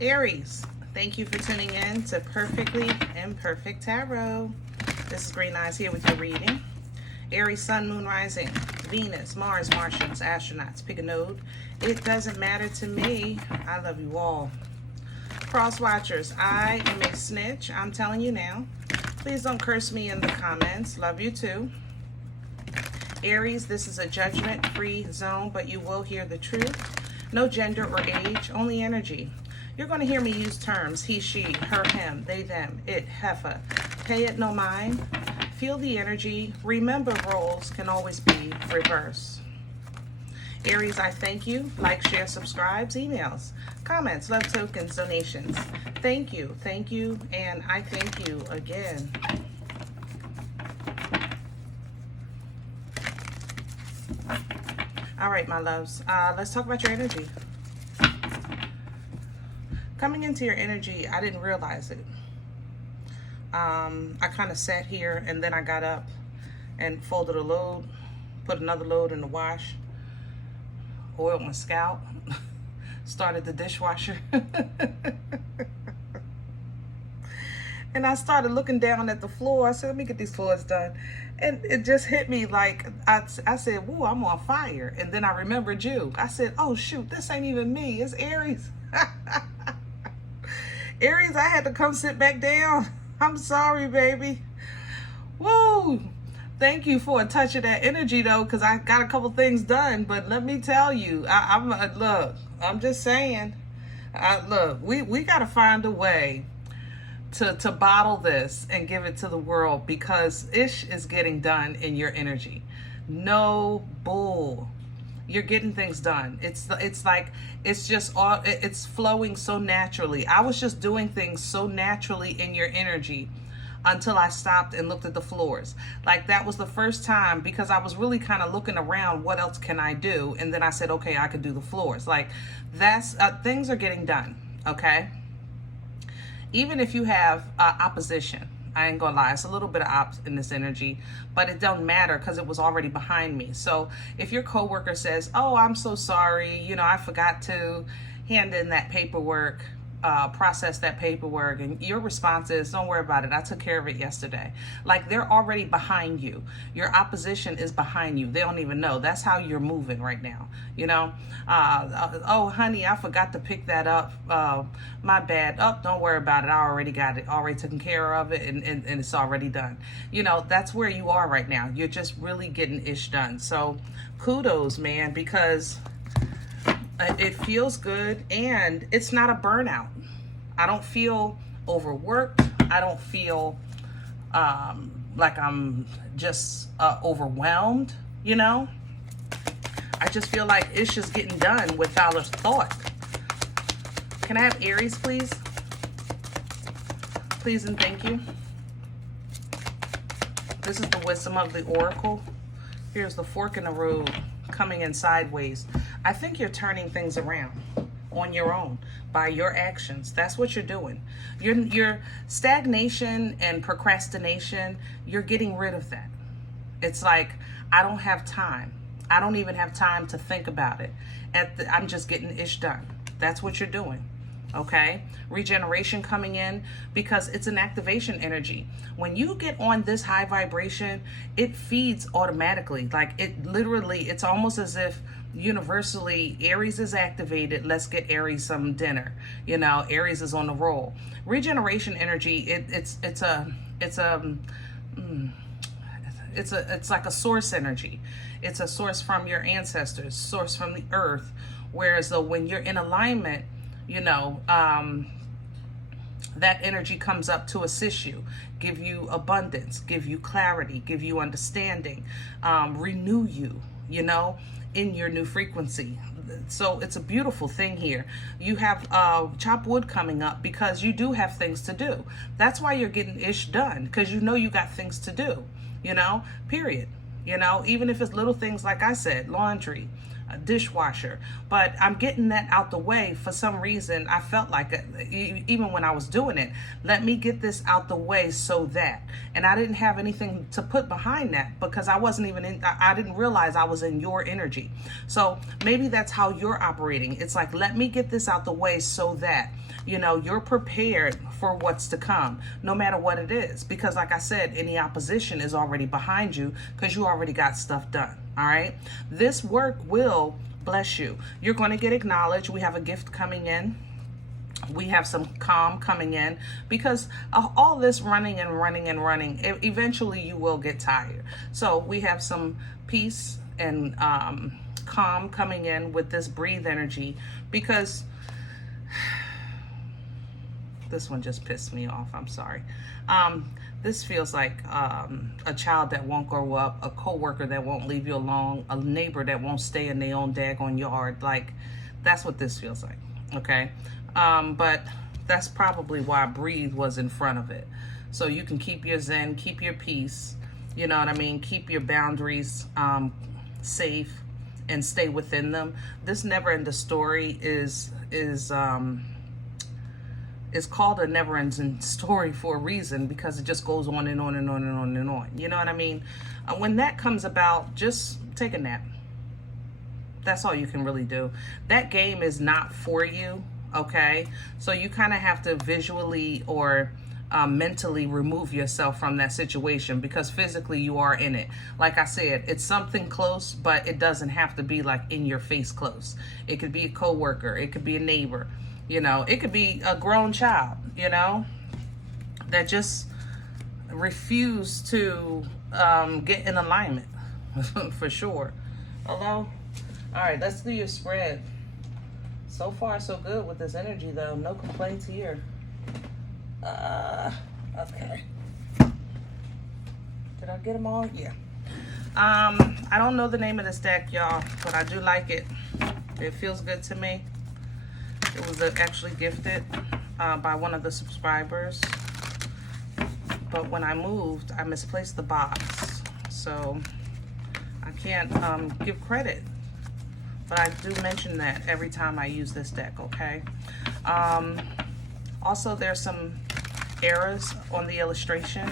Aries, thank you for tuning in to Perfectly Imperfect Tarot. This is Green Eyes here with your reading. Aries, Sun, Moon, Rising, Venus, Mars, Martians, astronauts. Pick a node. It doesn't matter to me. I love you all. Cross watchers, I am a snitch. I'm telling you now. Please don't curse me in the comments. Love you too. Aries, this is a judgment-free zone, but you will hear the truth. No gender or age, only energy. You're going to hear me use terms, he, she, her, him, they, them, it, heifer. Pay it no mind. Feel the energy. Remember, roles can always be reversed. Aries, I thank you. Like, share, subscribes, emails, comments, love tokens, donations. Thank you, and I thank you again. All right, my loves, let's talk about your energy. Coming into your energy, I didn't realize it. I kind of sat here and then I got up and folded a load, put another load in the wash, oiled my scalp, started the dishwasher. And I started looking down at the floor. I said, let me get these floors done. And it just hit me like, I said, whoa, I'm on fire. And then I remembered you. I said, oh, shoot, this ain't even me. It's Aries. Aries, I had to come sit back down. I'm sorry, baby. Woo! Thank you for a touch of that energy, though, because I got a couple things done. But let me tell you, look, I'm just saying, look, we got to find a way to bottle this and give it to the world, because ish is getting done in your energy. No bull. You're getting things done. It's like, it's just all, it's flowing so naturally. I was just doing things so naturally in your energy until I stopped and looked at the floors. Like, that was the first time, because I was really kind of looking around, what else can I do? And then I said, okay, I could do the floors. Like, that's, things are getting done, okay? Even if you have opposition, I ain't gonna lie, it's a little bit of ops in this energy, but it don't matter because it was already behind me. So if your coworker says, oh, I'm so sorry, you know, I forgot to hand in that paperwork, process that paperwork, and your response is, don't worry about it, I took care of it yesterday. Like, they're already behind you. Your opposition is behind you. They don't even know. That's how you're moving right now, you know. Oh honey, I forgot to pick that up, my bad. Oh, don't worry about it, I already got it, already taken care of it, and it's already done. You know, that's where you are right now. You're just really getting ish done. So kudos, man, because it feels good, and it's not a burnout. I don't feel overworked. I don't feel like I'm just overwhelmed, you know? I just feel like it's just getting done without a thought. Can I have Aries, please? Please and thank you. This is the wisdom of the Oracle. Here's the fork in the road coming in sideways. I think you're turning things around on your own by your actions. That's what you're doing. Your stagnation and procrastination, you're getting rid of that. It's like, I don't have time. I don't even have time to think about it. I'm just getting ish done. That's what you're doing. Okay? Regeneration coming in, because it's an activation energy. When you get on this high vibration, it feeds automatically. Like, it literally, it's almost as if universally Aries is activated. Let's get Aries some dinner. You know, Aries is on the roll. Regeneration energy, it's like a source energy. It's a source from your ancestors, source from the earth. Whereas though when you're in alignment, you know, that energy comes up to assist you, give you abundance, give you clarity, give you understanding, renew you, you know, in your new frequency. So it's a beautiful thing here. You have chop wood coming up, because you do have things to do. That's why you're getting ish done, because you know you got things to do, you know, period. You know, even if it's little things, like I said, laundry, dishwasher. But I'm getting that out the way. For some reason, I felt like, even when I was doing it, let me get this out the way so that, and I didn't have anything to put behind that because I wasn't even in, I didn't realize I was in your energy. So maybe that's how you're operating. It's like, let me get this out the way so that, you know, you're prepared for what's to come, no matter what it is. Because like I said, any opposition is already behind you because you already got stuff done. All right. This work will bless you. You're going to get acknowledged. We have a gift coming in. We have some calm coming in because all this running and running and running, eventually you will get tired. So we have some peace and calm coming in with this breathe energy, because this one just pissed me off. I'm sorry. This feels like a child that won't grow up, a coworker that won't leave you alone, a neighbor that won't stay in their own daggone yard. Like, that's what this feels like, okay? But that's probably why breathe was in front of it. So you can keep your zen, keep your peace, you know what I mean? Keep your boundaries safe and stay within them. This never-ending story is called a never-ending story for a reason, because it just goes on and on and on and on and on. You know what I mean? When that comes about, just take a nap. That's all you can really do. That game is not for you, okay? So you kind of have to visually or mentally remove yourself from that situation, because physically you are in it. Like I said, it's something close, but it doesn't have to be like in your face close. It could be a coworker. It could be a neighbor. You know, it could be a grown child, you know, that just refuse to get in alignment, for sure. Hello? All right, let's do your spread. So far, so good with this energy, though. No complaints here. Okay. Did I get them all? Yeah. I don't know the name of this deck, y'all, but I do like it. It feels good to me. It was actually gifted by one of the subscribers. But when I moved, I misplaced the box. So I can't give credit. But I do mention that every time I use this deck, okay? Also, there's some errors on the illustration,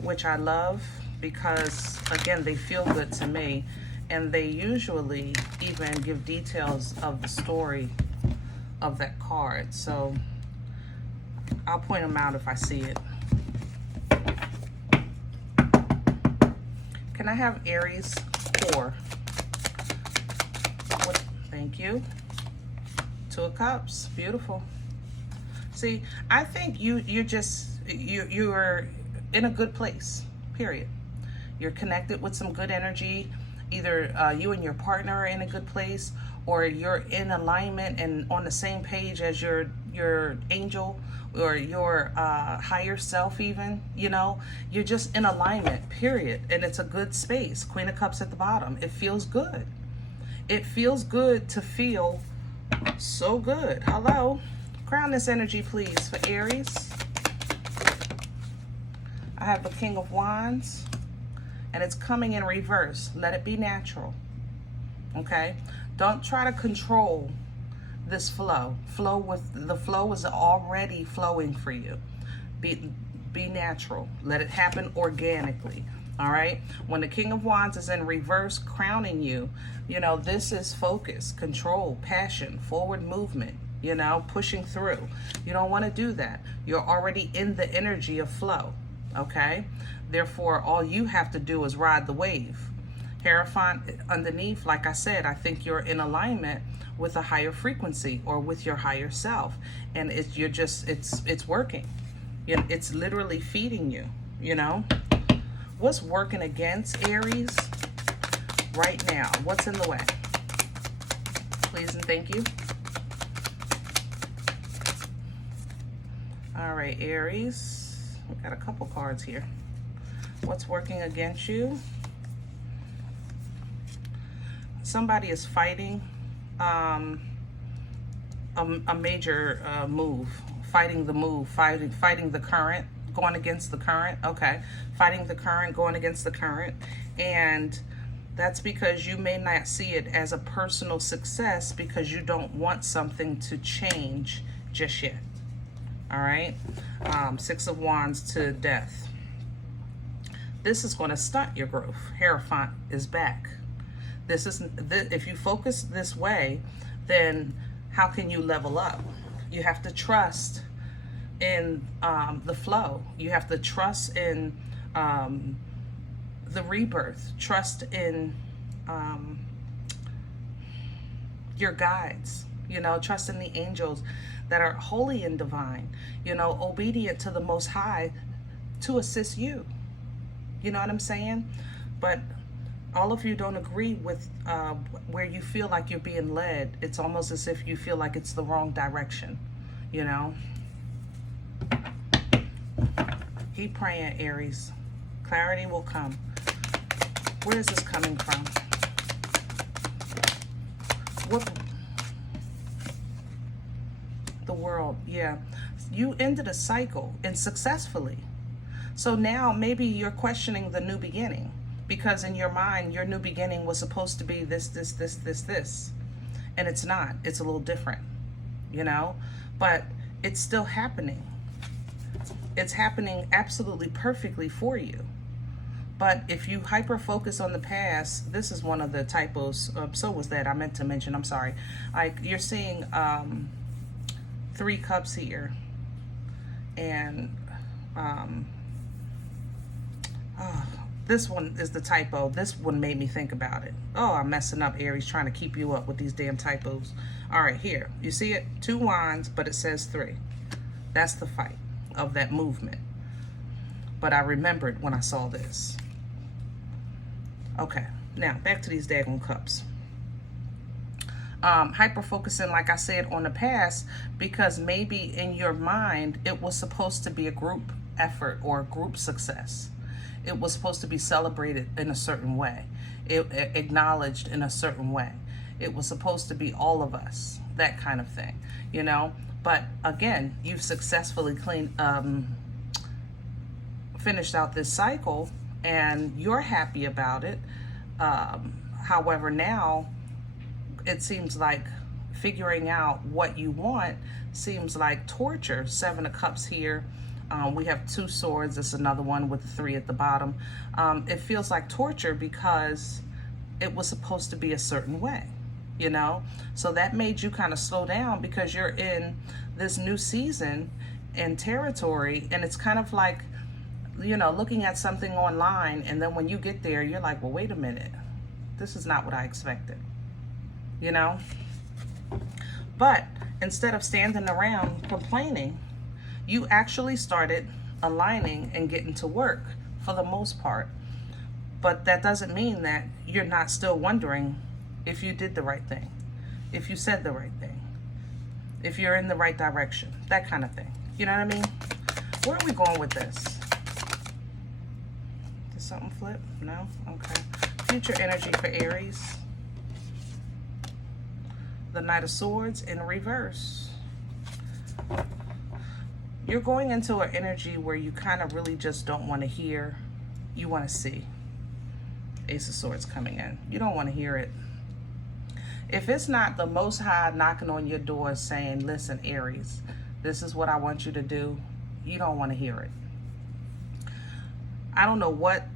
which I love because, again, they feel good to me. And they usually even give details of the story of that card. So I'll point them out if I see it. Can I have Aries 4? Thank you. 2 of Cups. Beautiful. See, I think you're in a good place, period. You're connected with some good energy. Either you and your partner are in a good place, or you're in alignment and on the same page as your angel or your higher self even, you know. You're just in alignment, period. And it's a good space. Queen of Cups at the bottom. It feels good. It feels good to feel so good. Hello. Crown this energy, please, for Aries. I have the King of Wands, and it's coming in reverse. Let it be natural, okay? Don't try to control this flow. The flow is already flowing for you. Be natural. Let it happen organically. All right. When the King of Wands is in reverse, crowning you, you know, this is focus, control, passion, forward movement, you know, pushing through. You don't want to do that. You're already in the energy of flow. Okay. Therefore, all you have to do is ride the wave. Hierophant underneath, like I said, I think you're in alignment with a higher frequency or with your higher self. And it's working. It's literally feeding you, you know. What's working against Aries right now? What's in the way? Please and thank you. All right, Aries. We got a couple cards here. What's working against you? Somebody is fighting a major move. Fighting the move. Fighting the current. Going against the current. Okay. Fighting the current, going against the current. And That's because you may not see it as a personal success because you don't want something to change just yet. All right. Six of Wands to Death. This is going to stunt your growth. Hierophant is back. This is, if you focus this way, then how can you level up? You have to trust in the flow. You have to trust in the rebirth. Trust in your guides. You know, trust in the angels that are holy and divine. You know, obedient to the Most High to assist you. You know what I'm saying? But all of you don't agree with where you feel like you're being led. It's almost as if you feel like it's the wrong direction, you know? Keep praying, Aries. Clarity will come. Where is this coming from? What? The World, yeah. You ended a cycle, and successfully. So now maybe you're questioning the new beginning, because in your mind, your new beginning was supposed to be this. And it's not. It's a little different, you know? But it's still happening. It's happening absolutely perfectly for you. But if you hyper-focus on the past, this is one of the typos. So was that. I meant to mention, I'm sorry. Like, you're seeing 3 cups here. And this one is the typo. This one made me think about it. Oh, I'm messing up, Aries, trying to keep you up with these damn typos. All right, here. You see it? 2 wands, but it says 3. That's the fight of that movement. But I remembered when I saw this. Okay, now back to these daggone cups. Hyper-focusing, like I said, on the past, because maybe in your mind, it was supposed to be a group effort or a group success. It was supposed to be celebrated in a certain way. It acknowledged in a certain way. It was supposed to be all of us, that kind of thing, you know? But again, you've successfully finished out this cycle, and you're happy about it. However, now it seems like figuring out what you want seems like torture. 7 of Cups here. We have 2 swords. It's another one with the 3 at the bottom. It feels like torture because it was supposed to be a certain way, you know? So that made you kind of slow down because you're in this new season and territory, and it's kind of like, you know, looking at something online, and then when you get there, you're like, well, wait a minute. This is not what I expected, you know? But instead of standing around complaining, you actually started aligning and getting to work for the most part. But that doesn't mean that you're not still wondering if you did the right thing, if you said the right thing, if you're in the right direction, that kind of thing. You know what I mean? Where are we going with this? Did something flip? No? Okay. Future energy for Aries. The Knight of Swords in reverse. You're going into an energy where you kind of really just don't want to hear. You want to see. Ace of Swords coming in. You don't want to hear it. If it's not the Most High knocking on your door saying, listen, Aries, this is what I want you to do, you don't want to hear it. I don't know what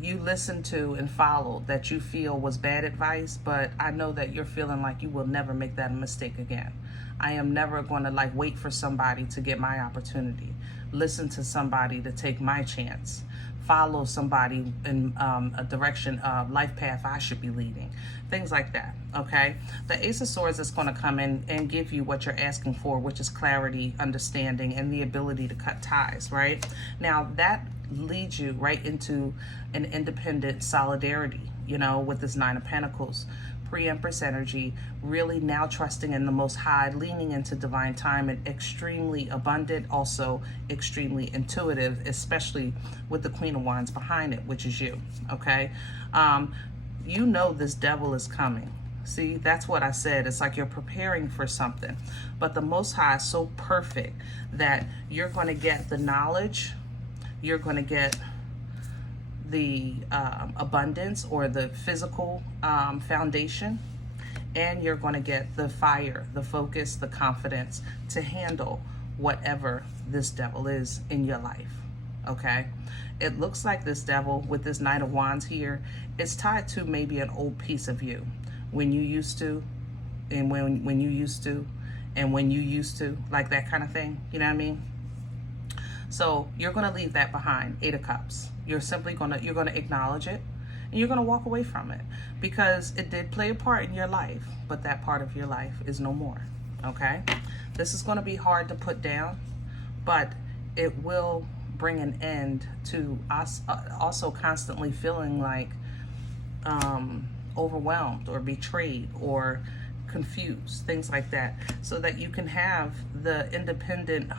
you listened to and followed that you feel was bad advice, but I know that you're feeling like you will never make that mistake again. I am never going to like wait for somebody to get my opportunity, listen to somebody to take my chance, follow somebody in a direction, life path I should be leading, things like that, okay? The Ace of Swords is going to come in and give you what you're asking for, which is clarity, understanding, and the ability to cut ties, right? Now, that leads you right into an independent solidarity, you know, with this 9 of Pentacles. Pre-Empress energy, really now trusting in the Most High, leaning into divine time, and extremely abundant, also extremely intuitive, especially with the Queen of Wands behind it, which is you, okay? You know this devil is coming. See, that's what I said. It's like you're preparing for something. But the Most High is so perfect that you're going to get the knowledge, you're going to get the abundance or the physical foundation, and you're going to get the fire, the focus, the confidence to handle whatever this devil is in your life. Okay, it looks like this devil with this Knight of Wands here is tied to maybe an old piece of you, when you used to, and when you used to, and when you used to, like that kind of thing. You know what I mean? So you're going to leave that behind. 8 of Cups. You're simply going to acknowledge it, and you're going to walk away from it, because it did play a part in your life, but that part of your life is no more. Okay, this is going to be hard to put down, but it will bring an end to us also constantly feeling like overwhelmed or betrayed or confused, things like that, so that you can have the independent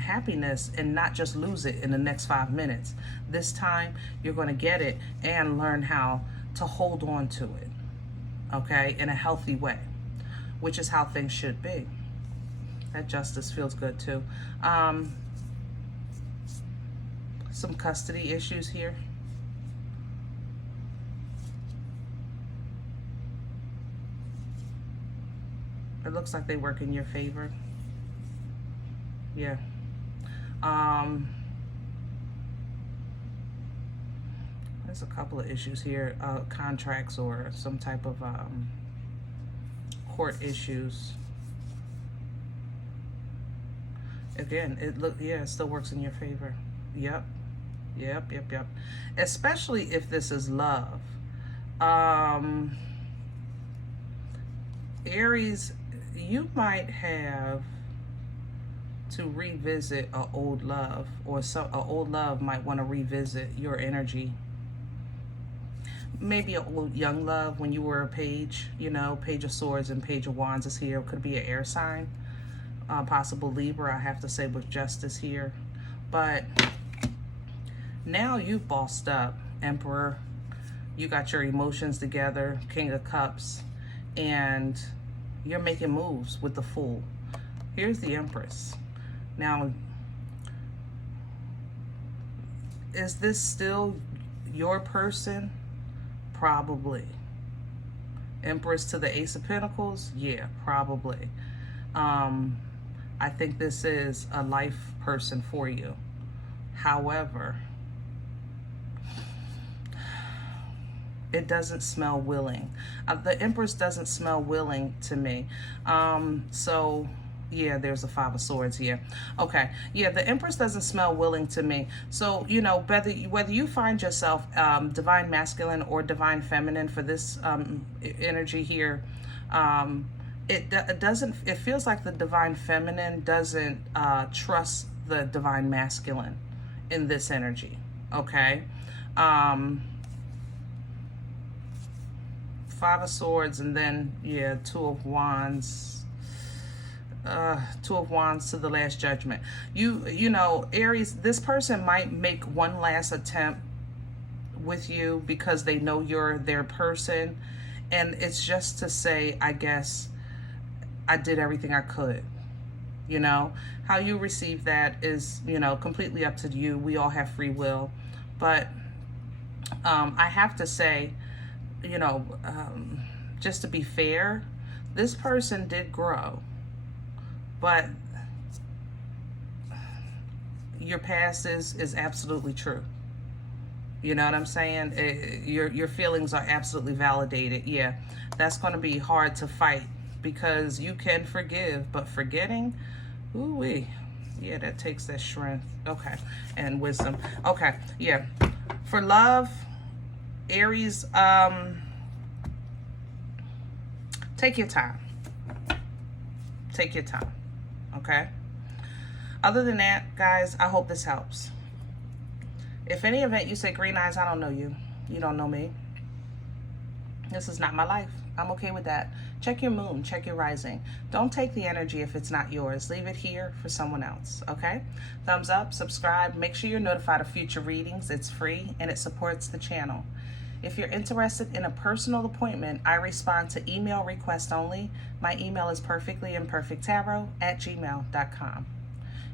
happiness and not just lose it in the next 5 minutes. This time you're going to get it and learn how to hold on to it, okay, in a healthy way, which is how things should be. That Justice feels good too. Some custody issues here. It looks like they work in your favor. Yeah. There's a couple of issues here, contracts or some type of court issues. Again, it still works in your favor. Yep. Especially if this is love. Aries, you might have to revisit an old love, or an old love might want to revisit your energy. Maybe an old young love when you were a page, you know, Page of Swords and Page of Wands is here. It could be an air sign, possible Libra, I have to say, with Justice here. But now you've bossed up, Emperor. You got your emotions together, King of Cups, and you're making moves with the Fool. Here's the Empress. Now, is this still your person? Probably. Empress to the Ace of Pentacles? Yeah, probably. I think this is a life person for you. However, it doesn't smell willing. The Empress doesn't smell willing to me. So yeah, there's a 5 of Swords here. Okay, yeah, the Empress doesn't smell willing to me. So, you know, whether you find yourself divine masculine or divine feminine for this energy here, it feels like the divine feminine doesn't trust the divine masculine in this energy. Okay. 5 of Swords, and then yeah, 2 of Wands. 2 of Wands to the Last Judgment. You know, Aries, this person might make one last attempt with you because they know you're their person, and it's just to say, I guess I did everything I could. You know, how you receive that is, you know, completely up to you. We all have free will, but I have to say, you know, just to be fair, this person did grow, but your past is absolutely true. You know what I'm saying? Your feelings are absolutely validated. Yeah, that's going to be hard to fight because you can forgive, but forgetting, ooh-wee, yeah, that takes that strength. Okay, and wisdom. Okay, yeah. For love, Aries, take your time. Take your time, okay? Other than that, guys, I hope this helps. If any event you say, Green Eyes, I don't know you. You don't know me. This is not my life. I'm okay with that. Check your moon, check your rising. Don't take the energy if it's not yours. Leave it here for someone else, okay? Thumbs up, subscribe. Make sure you're notified of future readings. It's free and it supports the channel. If you're interested in a personal appointment, I respond to email requests only. My email is perfectlyimperfecttarot@gmail.com.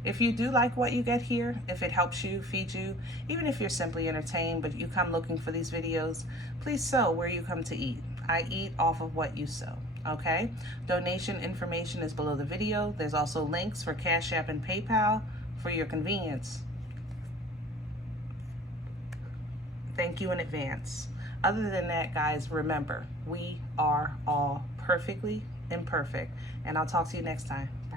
If you do like what you get here, if it helps you, feed you, even if you're simply entertained, but you come looking for these videos, please sow where you come to eat. I eat off of what you sow, okay? Donation information is below the video. There's also links for Cash App and PayPal for your convenience. Thank you in advance. Other than that, guys, remember, we are all perfectly imperfect. And I'll talk to you next time. Bye.